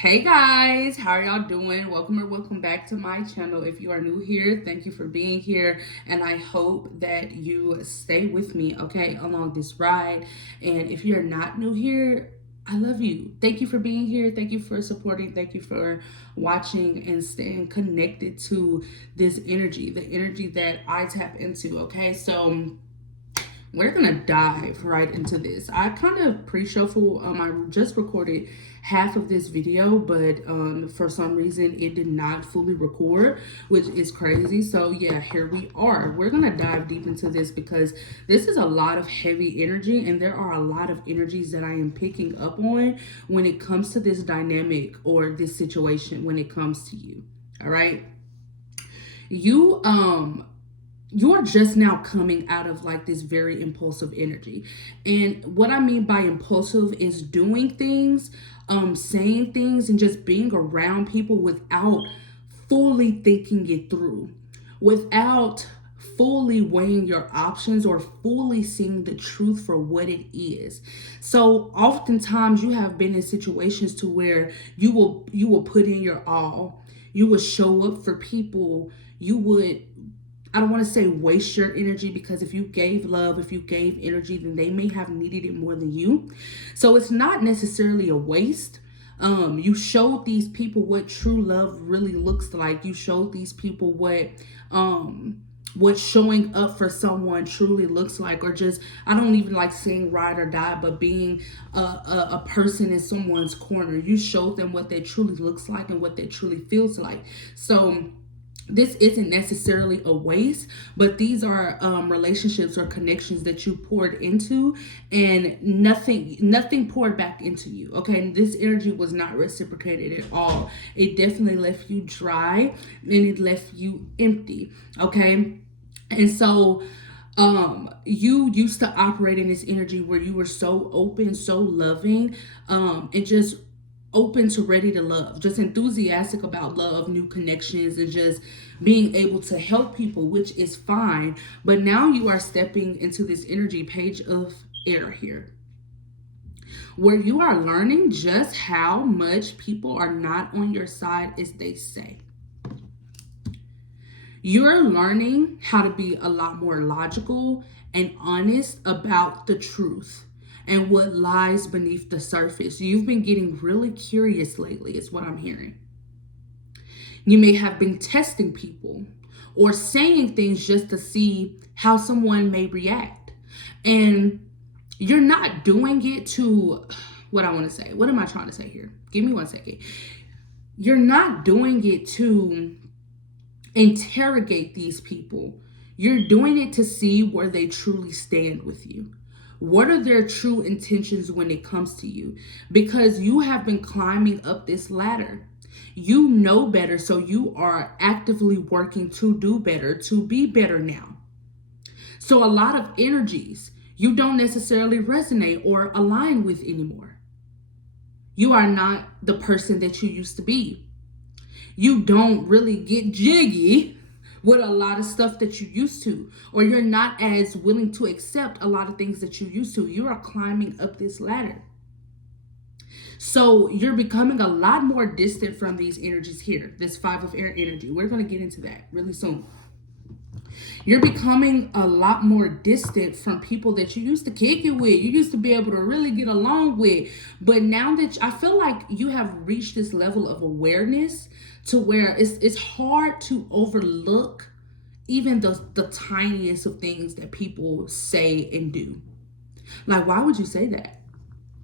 Hey guys, how are y'all doing? Welcome back to my channel. If you are new here, thank you for being here, and I hope that you stay with me, okay, along this ride. And if you're not new here, I love you. Thank you for being here. Thank you for supporting. Thank you for watching and staying connected to this energy, the energy that I tap into, okay? So we're gonna dive right into this. I kind of pre-shuffle. I just recorded half of this video, but for some reason it did not fully record, which is crazy. So yeah, here we are. We're gonna dive deep into this because this is a lot of heavy energy, and there are a lot of energies that I am picking up on when it comes to this dynamic or this situation when it comes to you. All right, you you're just now coming out of like this very impulsive energy. And what I mean by impulsive is doing things, saying things, and just being around people without fully thinking it through, without fully weighing your options or fully seeing the truth for what it is. So oftentimes you have been in situations to where you will put in your all. You will show up for people. You would, I don't want to say waste your energy, because if you gave love, if you gave energy, then they may have needed it more than you. So it's not necessarily a waste. You showed these people what true love really looks like. You showed these people what showing up for someone truly looks like, or just, I don't even like saying ride or die, but being a person in someone's corner. You showed them what that truly looks like and what that truly feels like. So this isn't necessarily a waste, but these are relationships or connections that you poured into, and nothing poured back into you. Okay, and this energy was not reciprocated at all. It definitely left you dry, and it left you empty. Okay, and so you used to operate in this energy where you were so open, so loving, and just open to ready to love, just enthusiastic about love, new connections, and just being able to help people, which is fine. But now you are stepping into this energy, page of air here, where you are learning just how much people are not on your side as they say. You're learning how to be a lot more logical and honest about the truth and what lies beneath the surface. You've been getting really curious lately, is what I'm hearing. You may have been testing people or saying things just to see how someone may react. And you're not doing it to, what I want to say. What am I trying to say here? Give me 1 second. You're not doing it to interrogate these people. You're doing it to see where they truly stand with you. What are their true intentions when it comes to you? Because you have been climbing up this ladder. You know better, so you are actively working to do better, to be better now. So a lot of energies you don't necessarily resonate or align with anymore. You are not the person that you used to be. You don't really get jiggy with a lot of stuff that you used to, or you're not as willing to accept a lot of things that you used to. You are climbing up this ladder. So you're becoming a lot more distant from these energies here, this 5 of air energy. We're going to get into that really soon. You're becoming a lot more distant from people that you used to kick it with, you used to be able to really get along with. But now that I feel like you have reached this level of awareness to where it's hard to overlook even the tiniest of things that people say and do. Like, why would you say that?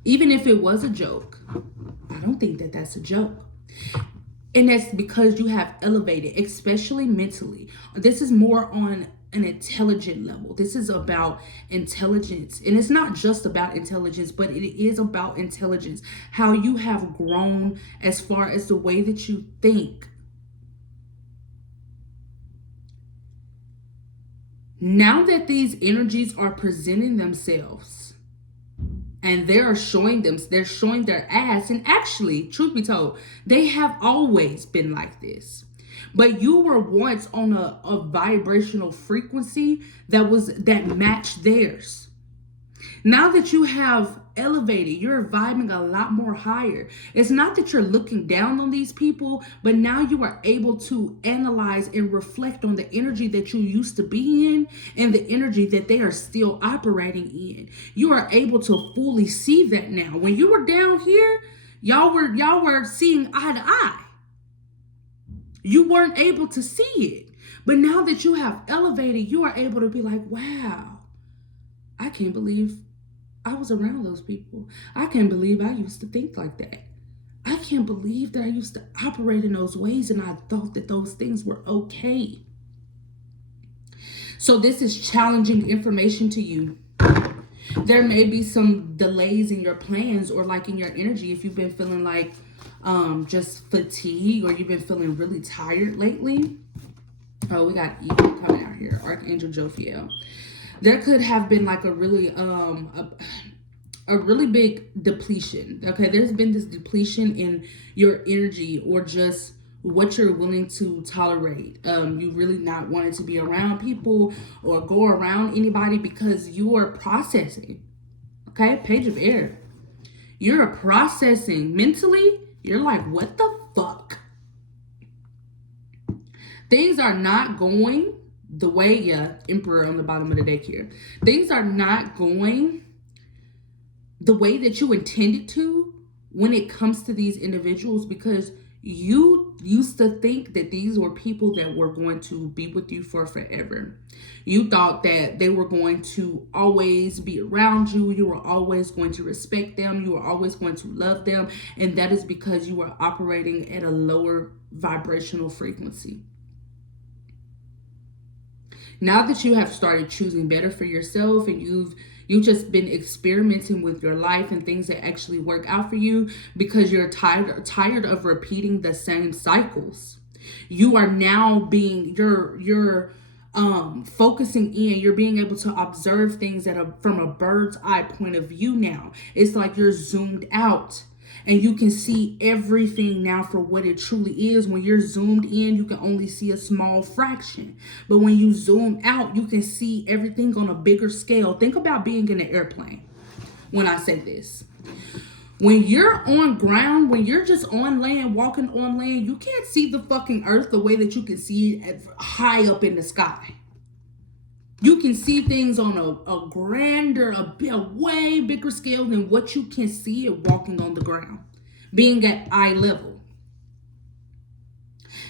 Even if it was a joke, I don't think that that's a joke. And that's because you have elevated, especially mentally. This is more on an intelligent level. This is about intelligence. And it's not just about intelligence, but it is about intelligence. How you have grown as far as the way that you think. Now that these energies are presenting themselves, and they're showing their ass. And actually, truth be told, they have always been like this. But you were once on a vibrational frequency that matched theirs. Now that you have elevated. You're vibing a lot more higher. It's not that you're looking down on these people, but now you are able to analyze and reflect on the energy that you used to be in and the energy that they are still operating in. You are able to fully see that now. When you were down here, y'all were seeing eye to eye. You weren't able to see it. But now that you have elevated, you are able to be like, wow, I can't believe I was around those people. I can't believe I used to think like that. I can't believe that I used to operate in those ways and I thought that those things were okay. So this is challenging information to you. There may be some delays in your plans or like in your energy if you've been feeling like just fatigue or you've been feeling really tired lately. Oh, we got Evil coming out here. Archangel Jophiel. There could have been like a really big depletion. Okay, there's been this depletion in your energy or just what you're willing to tolerate. You really not wanting to be around people or go around anybody because you are processing. Okay, Page of Air. You're processing mentally. You're like, what the fuck? Things are not going the way, Emperor on the bottom of the deck here. Things are not going the way that you intended to when it comes to these individuals because you used to think that these were people that were going to be with you for forever. You thought that they were going to always be around you. You were always going to respect them. You were always going to love them. And that is because you were operating at a lower vibrational frequency. Now that you have started choosing better for yourself and you've just been experimenting with your life and things that actually work out for you because you're tired of repeating the same cycles. You are now being you're focusing in, you're being able to observe things from a bird's eye point of view now. It's like you're zoomed out. And you can see everything now for what it truly is. When you're zoomed in, you can only see a small fraction. But when you zoom out, you can see everything on a bigger scale. Think about being in an airplane when I say this. When you're on ground, when you're just on land, walking on land, you can't see the fucking earth the way that you can see it high up in the sky. You can see things on a grander, a way bigger scale than what you can see it walking on the ground, being at eye level.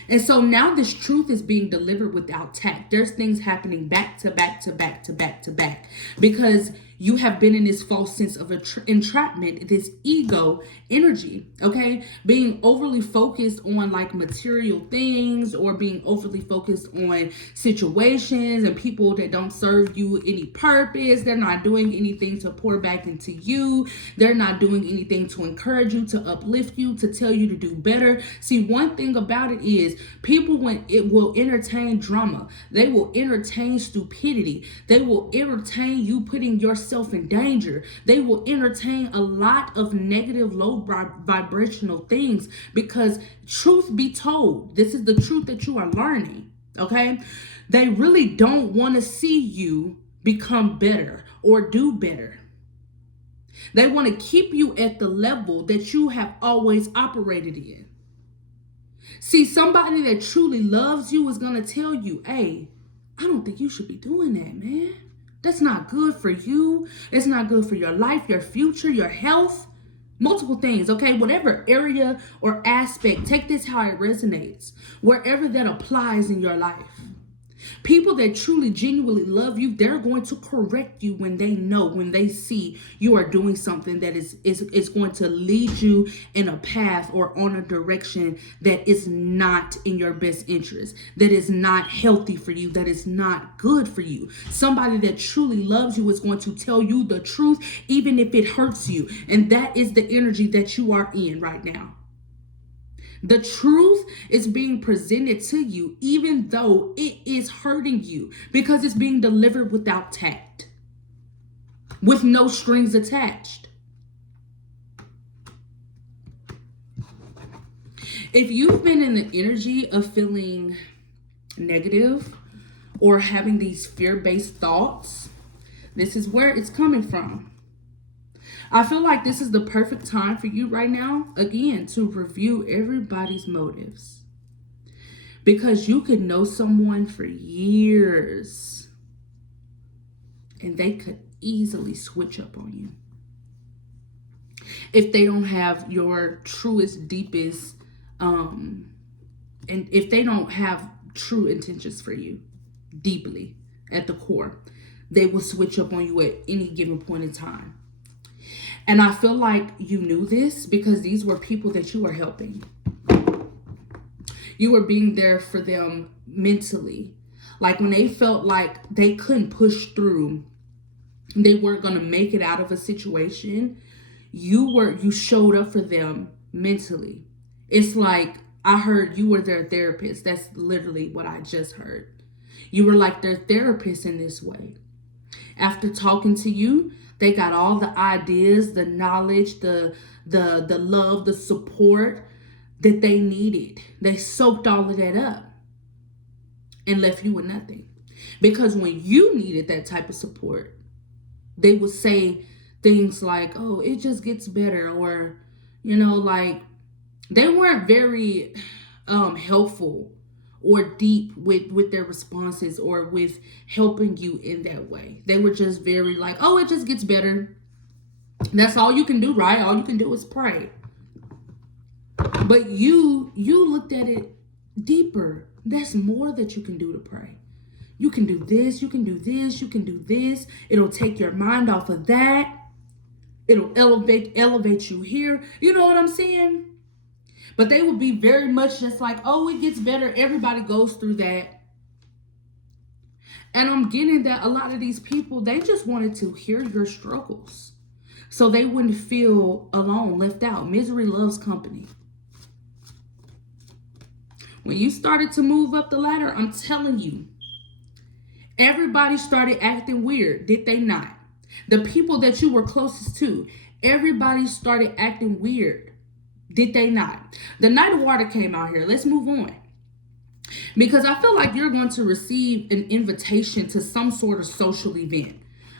And so now this truth is being delivered without tact. There's things happening back to back to back to back to back because you have been in this false sense of entrapment, this ego energy, okay? Being overly focused on like material things or being overly focused on situations and people that don't serve you any purpose. They're not doing anything to pour back into you. They're not doing anything to encourage you, to uplift you, to tell you to do better. See, one thing about it is people, when it will entertain drama, they will entertain stupidity. They will entertain you putting yourself in danger. They will entertain a lot of negative, low vibrational things because truth be told, this is the truth that you are learning, okay? They really don't want to see you become better or do better. They want to keep you at the level that you have always operated in. See, somebody that truly loves you is going to tell you, hey, I don't think you should be doing that, man. That's not good for you. It's not good for your life, your future, your health, multiple things, okay? Whatever area or aspect, take this how it resonates, wherever that applies in your life. People that truly, genuinely love you, they're going to correct you when they know, when they see you are doing something that is going to lead you in a path or on a direction that is not in your best interest, that is not healthy for you, that is not good for you. Somebody that truly loves you is going to tell you the truth, even if it hurts you. And that is the energy that you are in right now. The truth is being presented to you, even though it is hurting you, because it's being delivered without tact, with no strings attached. If you've been in the energy of feeling negative or having these fear-based thoughts, this is where it's coming from. I feel like this is the perfect time for you right now, again, to review everybody's motives. Because you could know someone for years and they could easily switch up on you if they don't have your truest, deepest, and if they don't have true intentions for you deeply at the core. They will switch up on you at any given point in time. And I feel like you knew this because these were people that you were helping. You were being there for them mentally. Like when they felt like they couldn't push through, they weren't going to make it out of a situation, you showed up for them mentally. It's like I heard you were their therapist. That's literally what I just heard. You were like their therapist in this way. After talking to you, they got all the ideas, the knowledge, the love, the support that they needed. They soaked all of that up and left you with nothing. Because when you needed that type of support, they would say things like, oh, it just gets better. Or, like they weren't very helpful or deep with their responses or with helping you in that way. They were just very like, oh, it just gets better. That's all you can do, right? All you can do is pray. But you looked at it deeper. There's more that you can do to pray. You can do this, you can do this, you can do this. It'll take your mind off of that. It'll elevate you here. You know what I'm saying? But they would be very much just like, oh, it gets better. Everybody goes through that. And I'm getting that a lot of these people, they just wanted to hear your struggles so they wouldn't feel alone, left out. Misery loves company. When you started to move up the ladder, I'm telling you, everybody started acting weird, did they not? The people that you were closest to, everybody started acting weird. Did they not? The Knight of Water came out here. Let's move on. Because I feel like you're going to receive an invitation to some sort of social event.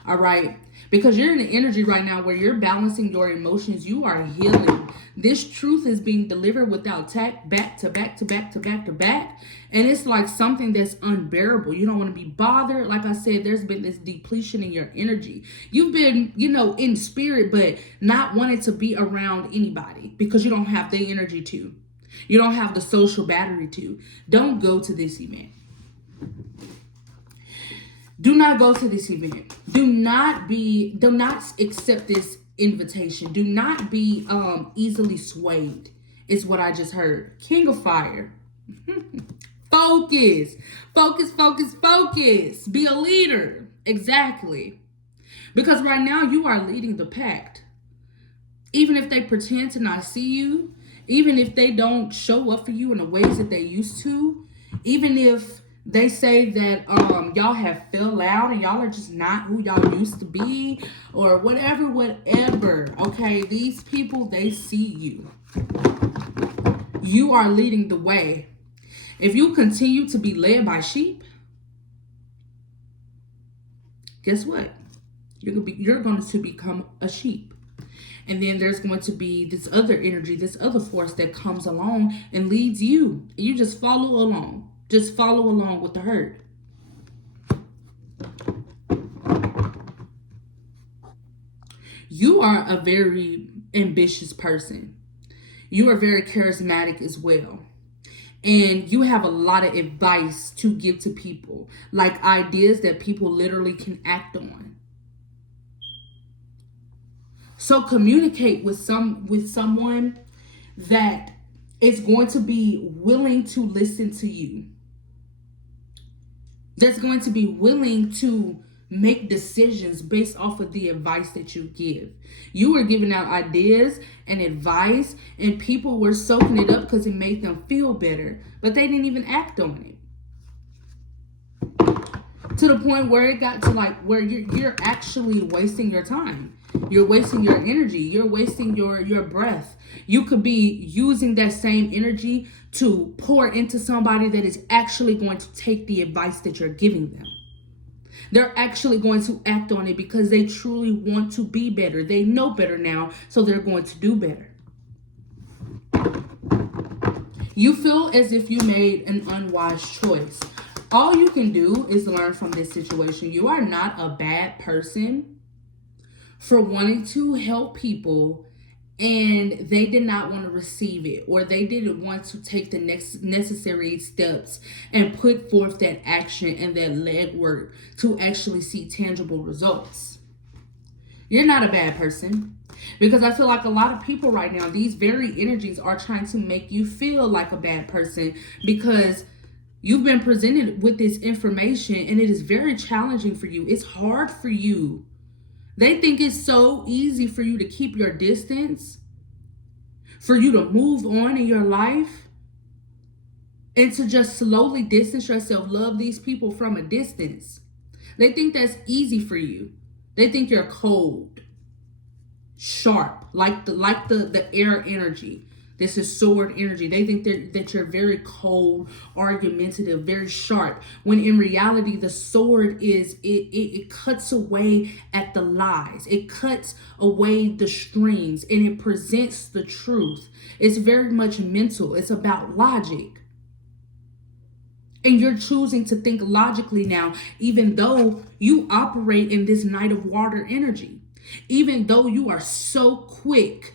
All right? Because you're in an energy right now where you're balancing your emotions. You are healing. This truth is being delivered without back to back to back to back to back. And it's like something that's unbearable. You don't want to be bothered. Like I said, there's been this depletion in your energy. You've been, in spirit, but not wanting to be around anybody because you don't have the energy to. You don't have the social battery to. Don't go to this event. Do not go to this event. Do not accept this invitation. Do not be easily swayed, is what I just heard. King of Fire. Focus. Focus, focus, focus. Be a leader. Exactly. Because right now you are leading the pack. Even if they pretend to not see you, even if they don't show up for you in the ways that they used to, even if they say that y'all have fell out and y'all are just not who y'all used to be or whatever. Okay, these people, they see you. You are leading the way. If you continue to be led by sheep, guess what? You're going to become a sheep. And then there's going to be this other energy, this other force that comes along and leads you. You just follow along. Just follow along with the herd. You are a very ambitious person. You are very charismatic as well. And you have a lot of advice to give to people, like ideas that people literally can act on. So communicate with someone that is going to be willing to listen to you. That's going to be willing to make decisions based off of the advice that you give. You were giving out ideas and advice, and people were soaking it up because it made them feel better, but they didn't even act on it. To the point where it got to where you're actually wasting your time. You're wasting your energy. You're wasting your breath. You could be using that same energy to pour into somebody that is actually going to take the advice that you're giving them. They're actually going to act on it because they truly want to be better. They know better now, so they're going to do better. You feel as if you made an unwise choice. All you can do is learn from this situation. You are not a bad person for wanting to help people and they did not want to receive it, or they didn't want to take the next necessary steps and put forth that action and that legwork to actually see tangible results. You're not a bad person, because I feel like a lot of people right now, these very energies are trying to make you feel like a bad person because you've been presented with this information and it is very challenging for you. It's hard for you. They think it's so easy for you to keep your distance, for you to move on in your life, and to just slowly distance yourself, love these people from a distance. They think that's easy for you. They think you're cold, sharp, like the air energy. This is sword energy. They think that you're very cold, argumentative, very sharp. When in reality, the sword is, it cuts away at the lies. It cuts away the strings and it presents the truth. It's very much mental. It's about logic. And you're choosing to think logically now, even though you operate in this Knight of Water energy. Even though you are so quick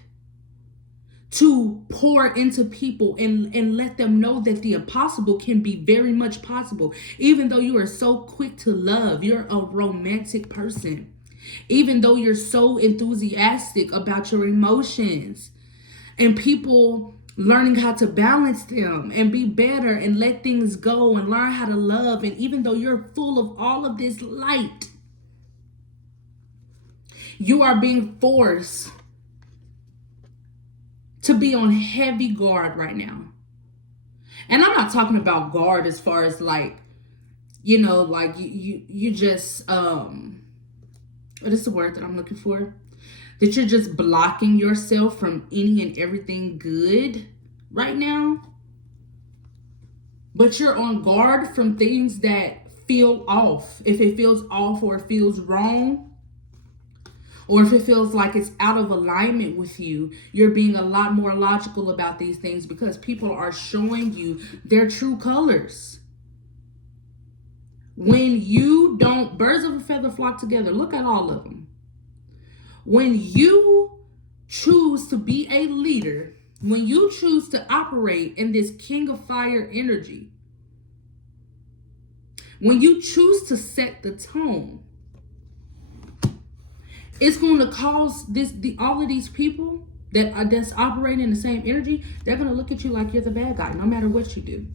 to pour into people and let them know that the impossible can be very much possible. Even though you are so quick to love, you're a romantic person. Even though you're so enthusiastic about your emotions and people learning how to balance them and be better and let things go and learn how to love. And even though you're full of all of this light, you are being forced to be on heavy guard right now. And I'm not talking about guard as far as like, like you just what is the word that I'm looking for? That you're just blocking yourself from any and everything good right now. But you're on guard from things that feel off. If it feels off or it feels wrong, or if it feels like it's out of alignment with you, you're being a lot more logical about these things because people are showing you their true colors. When you don't, birds of a feather flock together. Look at all of them. When you choose to be a leader, when you choose to operate in this King of Fire energy, when you choose to set the tone, it's going to cause all of these people that's operating in the same energy, they're going to look at you like you're the bad guy, no matter what you do.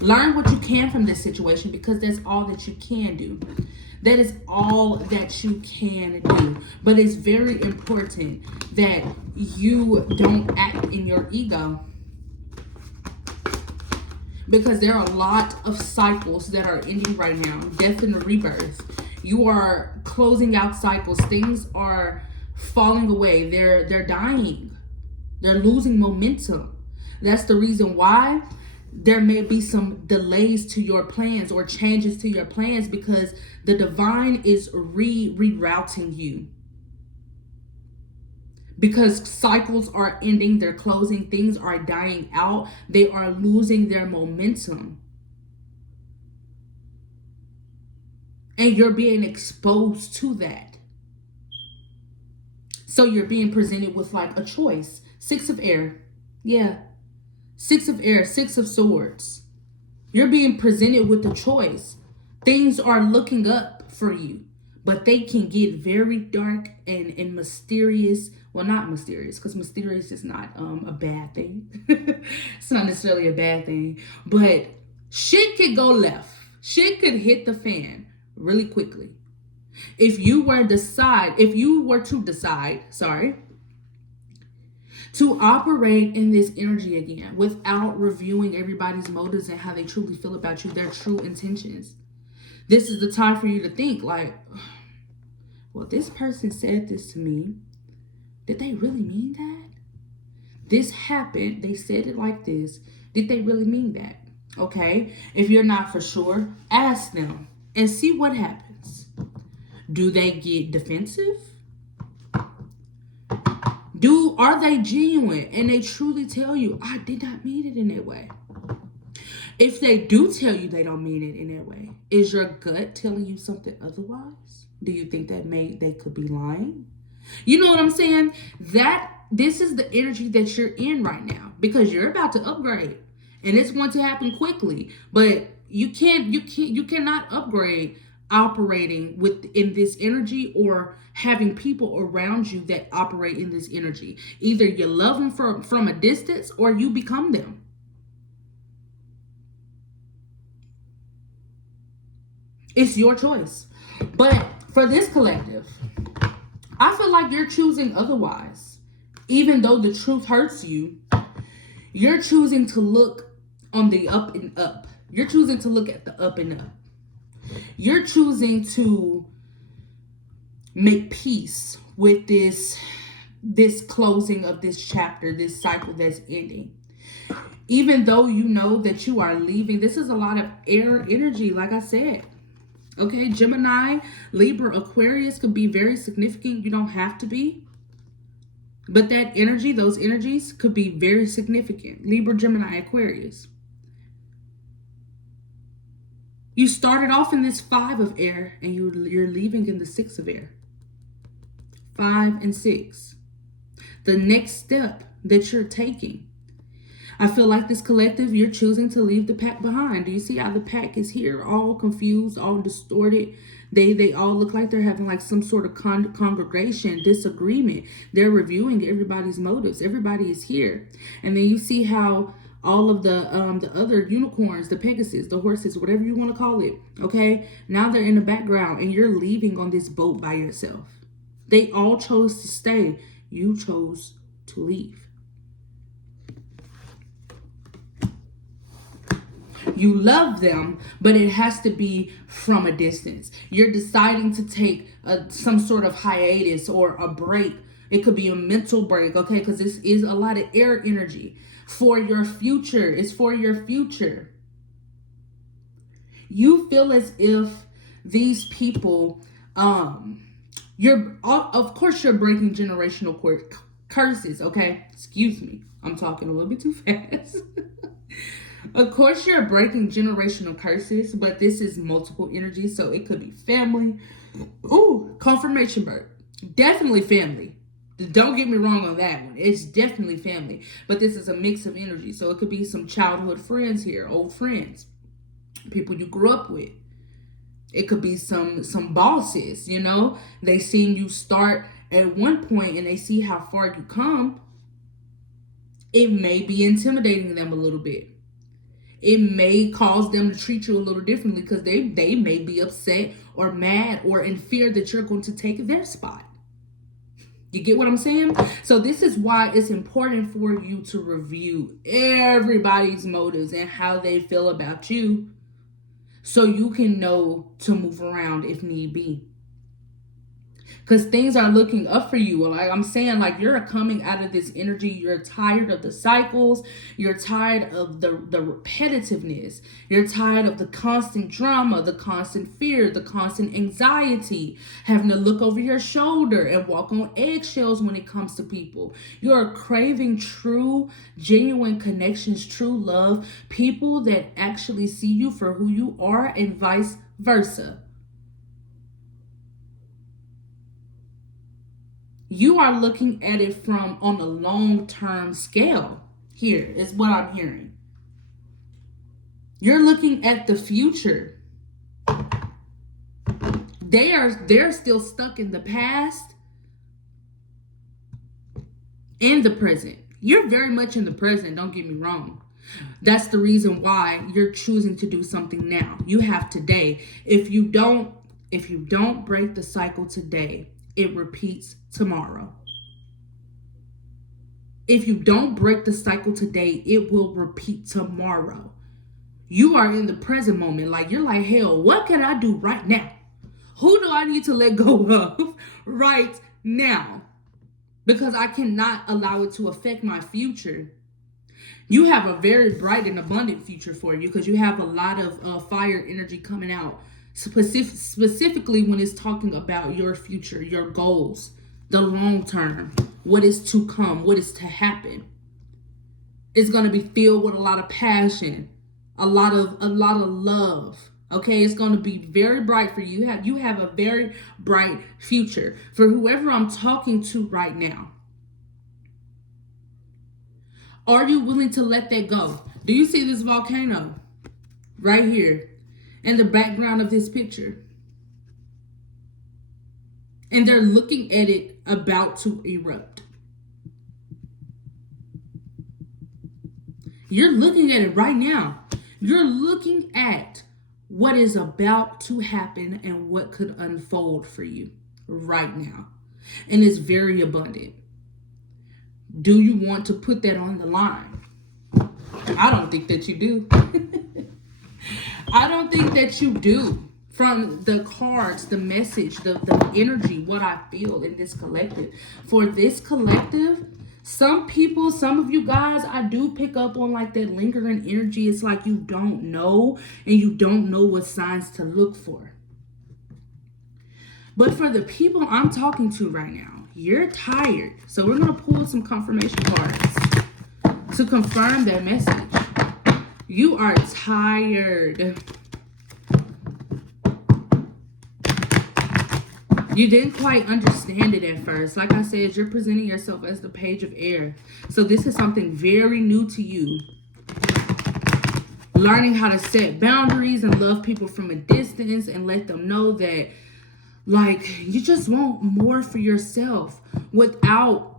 Learn what you can from this situation because that's all that you can do. That is all that you can do. But it's very important that you don't act in your ego. Because there are a lot of cycles that are ending right now. Death and rebirth. You are closing out cycles. Things are falling away. They're dying. They're losing momentum. That's the reason why there may be some delays to your plans or changes to your plans, because the divine is rerouting you. Because cycles are ending, they're closing, things are dying out, they are losing their momentum. And you're being exposed to that. So you're being presented with like a choice. 6 of air. Yeah. 6 of air, 6 of swords. You're being presented with a choice. Things are looking up for you, but they can get very dark and mysterious. Well, not mysterious, because mysterious is not a bad thing. It's not necessarily a bad thing, but shit could go left. Shit could hit the fan really quickly. If you were to decide, to operate in this energy again without reviewing everybody's motives and how they truly feel about you, their true intentions. This is the time for you to think like, well, this person said this to me. Did they really mean that? This happened. They said it like this. Did they really mean that? Okay. If you're not for sure, ask them and see what happens. Do they get defensive? Are they genuine and they truly tell you, I did not mean it in that way? If they do tell you they don't mean it in that way, is your gut telling you something otherwise? Do you think that they could be lying? You know what I'm saying? That this is the energy that you're in right now because you're about to upgrade and it's going to happen quickly. But you cannot upgrade operating in this energy or having people around you that operate in this energy. Either you love them from a distance or you become them. It's your choice. But for this collective, I feel like you're choosing otherwise. Even though the truth hurts you, you're choosing to look on the up and up. You're choosing to look at the up and up. You're choosing to make peace with this closing of this chapter, this cycle that's ending. Even though you know that you are leaving, this is a lot of air energy, like I said. Okay, Gemini, Libra, Aquarius could be very significant. You don't have to be. But that energy, those energies could be very significant. Libra, Gemini, Aquarius. You started off in this 5 of air and you're leaving in the 6 of air. 5 and 6. The next step that you're taking. I feel like this collective, you're choosing to leave the pack behind. Do you see how the pack is here, all confused, all distorted? They all look like they're having like some sort of congregation, disagreement. They're reviewing everybody's motives. Everybody is here. And then you see how all of the other unicorns, the Pegasus, the horses, whatever you want to call it, okay? Now they're in the background and you're leaving on this boat by yourself. They all chose to stay. You chose to leave. You love them, but it has to be from a distance. You're deciding to take some sort of hiatus or a break. It could be a mental break, okay? Because this is a lot of air energy for your future. It's for your future. You feel as if these people, of course you're breaking generational curses, okay? Excuse me. I'm talking a little bit too fast. Of course, you're breaking generational curses, but this is multiple energies, so it could be family. Ooh, confirmation bird. Definitely family. Don't get me wrong on that one. It's definitely family, but this is a mix of energy, so it could be some childhood friends here, old friends, people you grew up with. It could be some bosses, you know. They seen you start at one point and they see how far you come. It may be intimidating them a little bit. It may cause them to treat you a little differently because they may be upset or mad or in fear that you're going to take their spot. You get what I'm saying? So this is why it's important for you to review everybody's motives and how they feel about you so you can know to move around if need be. Because things are looking up for you. Like I'm saying, like you're coming out of this energy. You're tired of the cycles. You're tired of the repetitiveness. You're tired of the constant drama, the constant fear, the constant anxiety, having to look over your shoulder and walk on eggshells when it comes to people. You're craving true, genuine connections, true love, people that actually see you for who you are and vice versa. You are looking at it from on a long-term scale. Here is what I'm hearing. You're looking at the future. They're still stuck in the past and the present. You're very much in the present, don't get me wrong. That's the reason why you're choosing to do something now. You have today. If you don't break the cycle today, it repeats tomorrow. If you don't break the cycle today, it will repeat tomorrow. You are in the present moment. Like you're like, hell, what can I do right now? Who do I need to let go of right now? Because I cannot allow it to affect my future. You have a very bright and abundant future for you because you have a lot of fire energy coming out. Specifically when it's talking about your future, your goals, the long term, what is to come, what is to happen. It's going to be filled with a lot of passion, a lot of love. Okay, it's going to be very bright for you. You have a very bright future for whoever I'm talking to right now. Are you willing to let that go? Do you see this volcano right here in the background of this picture? And they're looking at it about to erupt. You're looking at it right now. You're looking at what is about to happen and what could unfold for you right now. And it's very abundant. Do you want to put that on the line? I don't think that you do. I don't think that you do. From the cards, the message, the energy, what I feel in this collective. For this collective, some people, some of you guys, I do pick up on like that lingering energy. It's like you don't know and you don't know what signs to look for. But for the people I'm talking to right now, you're tired. So we're going to pull some confirmation cards to confirm that message. You are tired. You didn't quite understand it at first. Like I said, you're presenting yourself as the page of air. So this is something very new to you. Learning how to set boundaries and love people from a distance and let them know that, like, you just want more for yourself without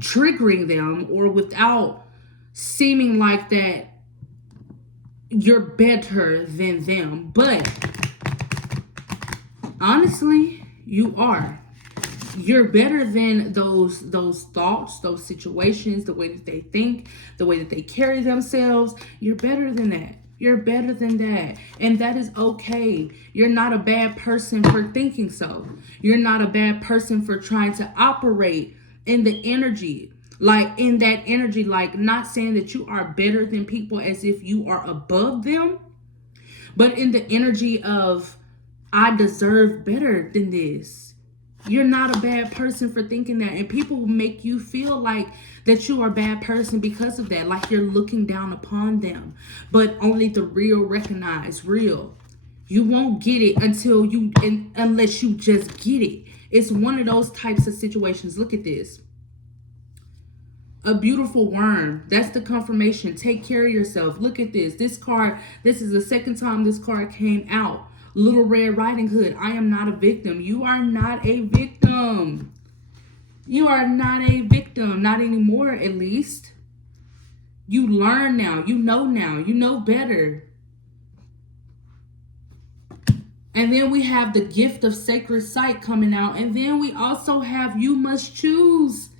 triggering them or without seeming like that you're better than them. But honestly, you are. You're better than those thoughts, those situations, the way that they think, the way that they carry themselves. You're better than that. You're better than that. And that is okay. You're not a bad person for thinking so. You're not a bad person for trying to operate in the energy. Like in that energy, like not saying that you are better than people as if you are above them, but in the energy of, I deserve better than this. You're not a bad person for thinking that. And people make you feel like that you are a bad person because of that. Like you're looking down upon them. But only the real recognize real. You won't get it unless you just get it. It's one of those types of situations. Look at this. A beautiful worm. That's the confirmation. Take care of yourself. Look at this. This card, this is the second time this card came out. Little Red Riding Hood. I am not a victim. You are not a victim. You are not a victim. Not anymore, at least. You learn now. You know better. And then we have the gift of sacred sight coming out. And then we also have you must choose.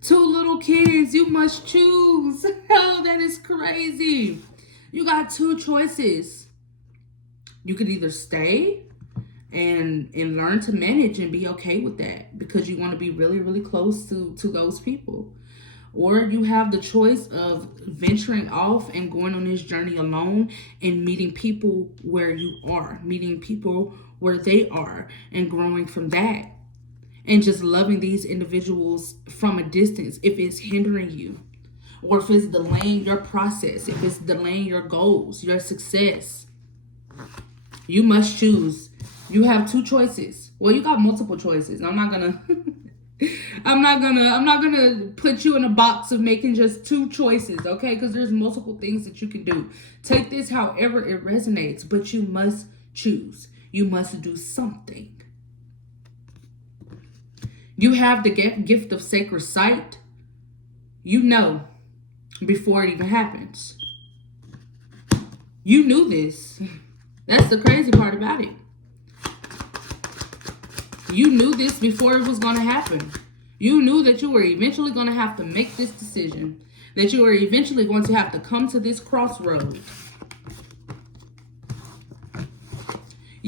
Two little kids. You must choose. Oh, that is crazy. You got two choices. You could either stay and learn to manage and be okay with that because you want to be really, really close to those people. Or you have the choice of venturing off and going on this journey alone and meeting people where you are, meeting people where they are and growing from that. And just loving these individuals from a distance if it's hindering you. Or if it's delaying your process, if it's delaying your goals, your success. You must choose. You have two choices. Well, you got multiple choices. I'm not gonna put you in a box of making just two choices, okay? Because there's multiple things that you can do. Take this however it resonates, but you must choose. You must do something. You have the gift of sacred sight. You know before it even happens. You knew this. That's the crazy part about it. You knew this before it was going to happen. You knew that you were eventually going to have to make this decision. That you were eventually going to have to come to this crossroad.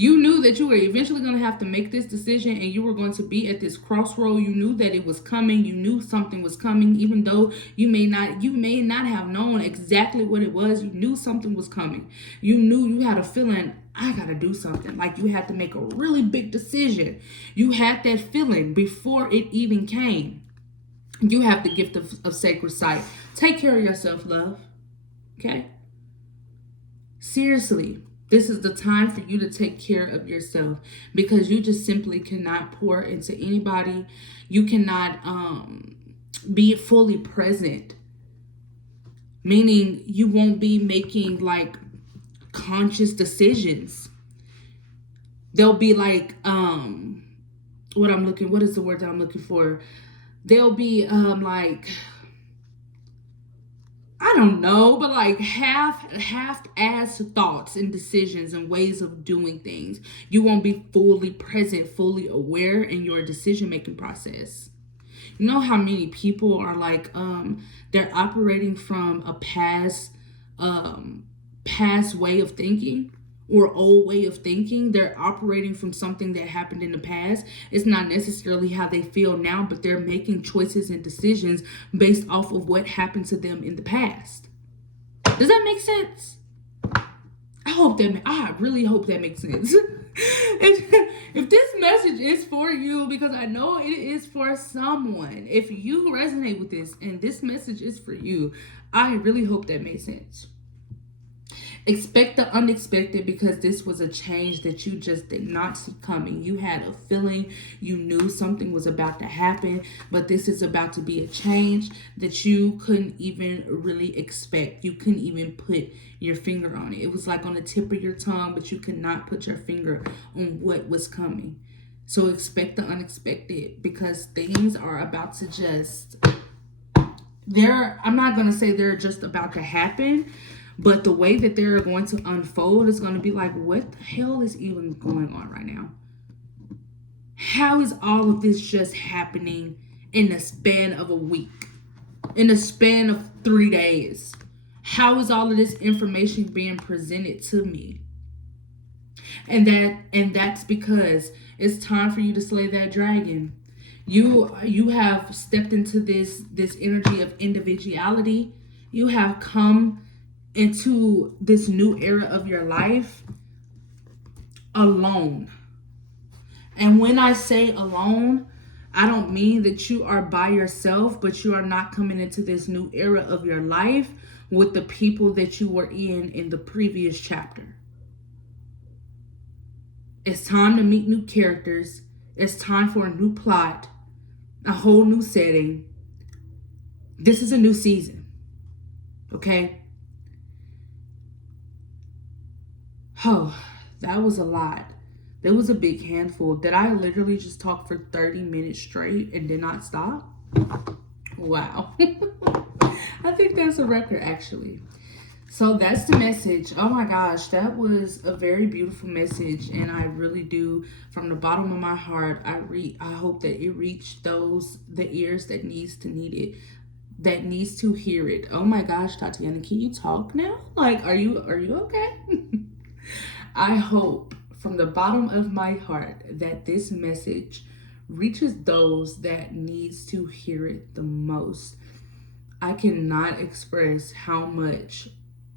You knew that you were eventually going to have to make this decision, and you were going to be at this crossroad. You knew that it was coming. You knew something was coming, even though you may not have known exactly what it was. You knew something was coming. You knew, you had a feeling, I got to do something. Like you had to make a really big decision. You had that feeling before it even came. You have the gift of sacred sight. Take care of yourself, love. Okay? Seriously, this is the time for you to take care of yourself, because you just simply cannot pour into anybody. You cannot be fully present, meaning you won't be making like conscious decisions. They'll be like what is the word that I'm looking for? They'll be like, I don't know, but like half-ass thoughts and decisions and ways of doing things. You won't be fully present, fully aware in your decision-making process. You know how many people are like they're operating from a past way of thinking, or old way of thinking. They're operating from something that happened in the past. It's not necessarily how they feel now, but they're making choices and decisions based off of what happened to them in the past. Does that make sense? I really hope that makes sense. if this message is for you, because I know it is for someone, if you resonate with this and this message is for you, I really hope that makes sense. Expect the unexpected, because this was a change that you just did not see coming. You had a feeling, you knew something was about to happen, but this is about to be a change that you couldn't even really expect. You couldn't even put your finger on it. It was like on the tip of your tongue, but you could not put your finger on what was coming. So expect the unexpected, because things are about to just, I'm not going to say they're just about to happen, but the way that they're going to unfold is going to be like, what the hell is even going on right now? How is all of this just happening in the span of a week? In the span of 3 days? How is all of this information being presented to me? And that's because it's time for you to slay that dragon. You have stepped into this energy of individuality. You have come into this new era of your life alone. And when I say alone, I don't mean that you are by yourself, but you are not coming into this new era of your life with the people that you were in the previous chapter. It's time to meet new characters. It's time for a new plot, a whole new setting. This is a new season. Okay? Oh, that was a lot. There was a big handful. Did I literally just talk for 30 minutes straight and did not stop? Wow. I think that's a record, actually. So that's the message. Oh my gosh, that was a very beautiful message, and I really do, from the bottom of my heart, I hope that it reached the ears that needs to hear it. Oh my gosh, Tatiana, can you talk now? Like, are you okay? I hope from the bottom of my heart that this message reaches those that needs to hear it the most. I cannot express how much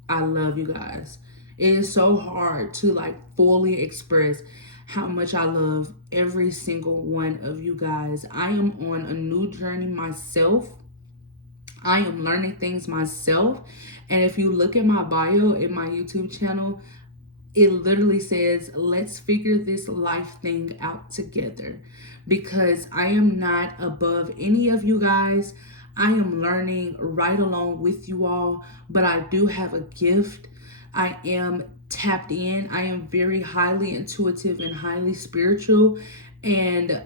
I love you guys. It is so hard to like fully express how much I love every single one of you guys. I am on a new journey myself. I am learning things myself. And if you look at my bio in my YouTube channel, it literally says, let's figure this life thing out together, because I am not above any of you guys. I am learning right along with you all, but I do have a gift. I am tapped in. I am very highly intuitive and highly spiritual. And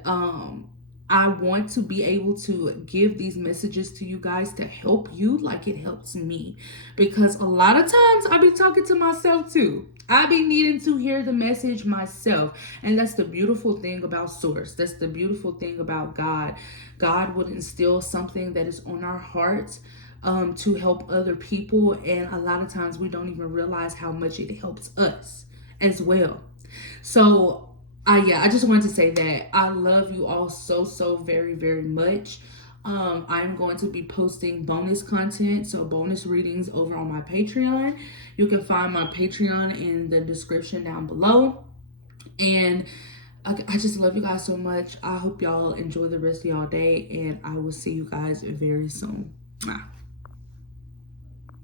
I want to be able to give these messages to you guys to help you like it helps me. Because a lot of times I be talking to myself too. I be needing to hear the message myself. And that's the beautiful thing about Source. That's the beautiful thing about God. God would instill something that is on our hearts to help other people. And a lot of times we don't even realize how much it helps us as well. So I just wanted to say that I love you all so very very much. I'm going to be posting bonus content, so bonus readings over on my Patreon. You can find my Patreon in the description down below. And I just love you guys so much. I hope y'all enjoy the rest of y'all day, and I will see you guys very soon. Mwah.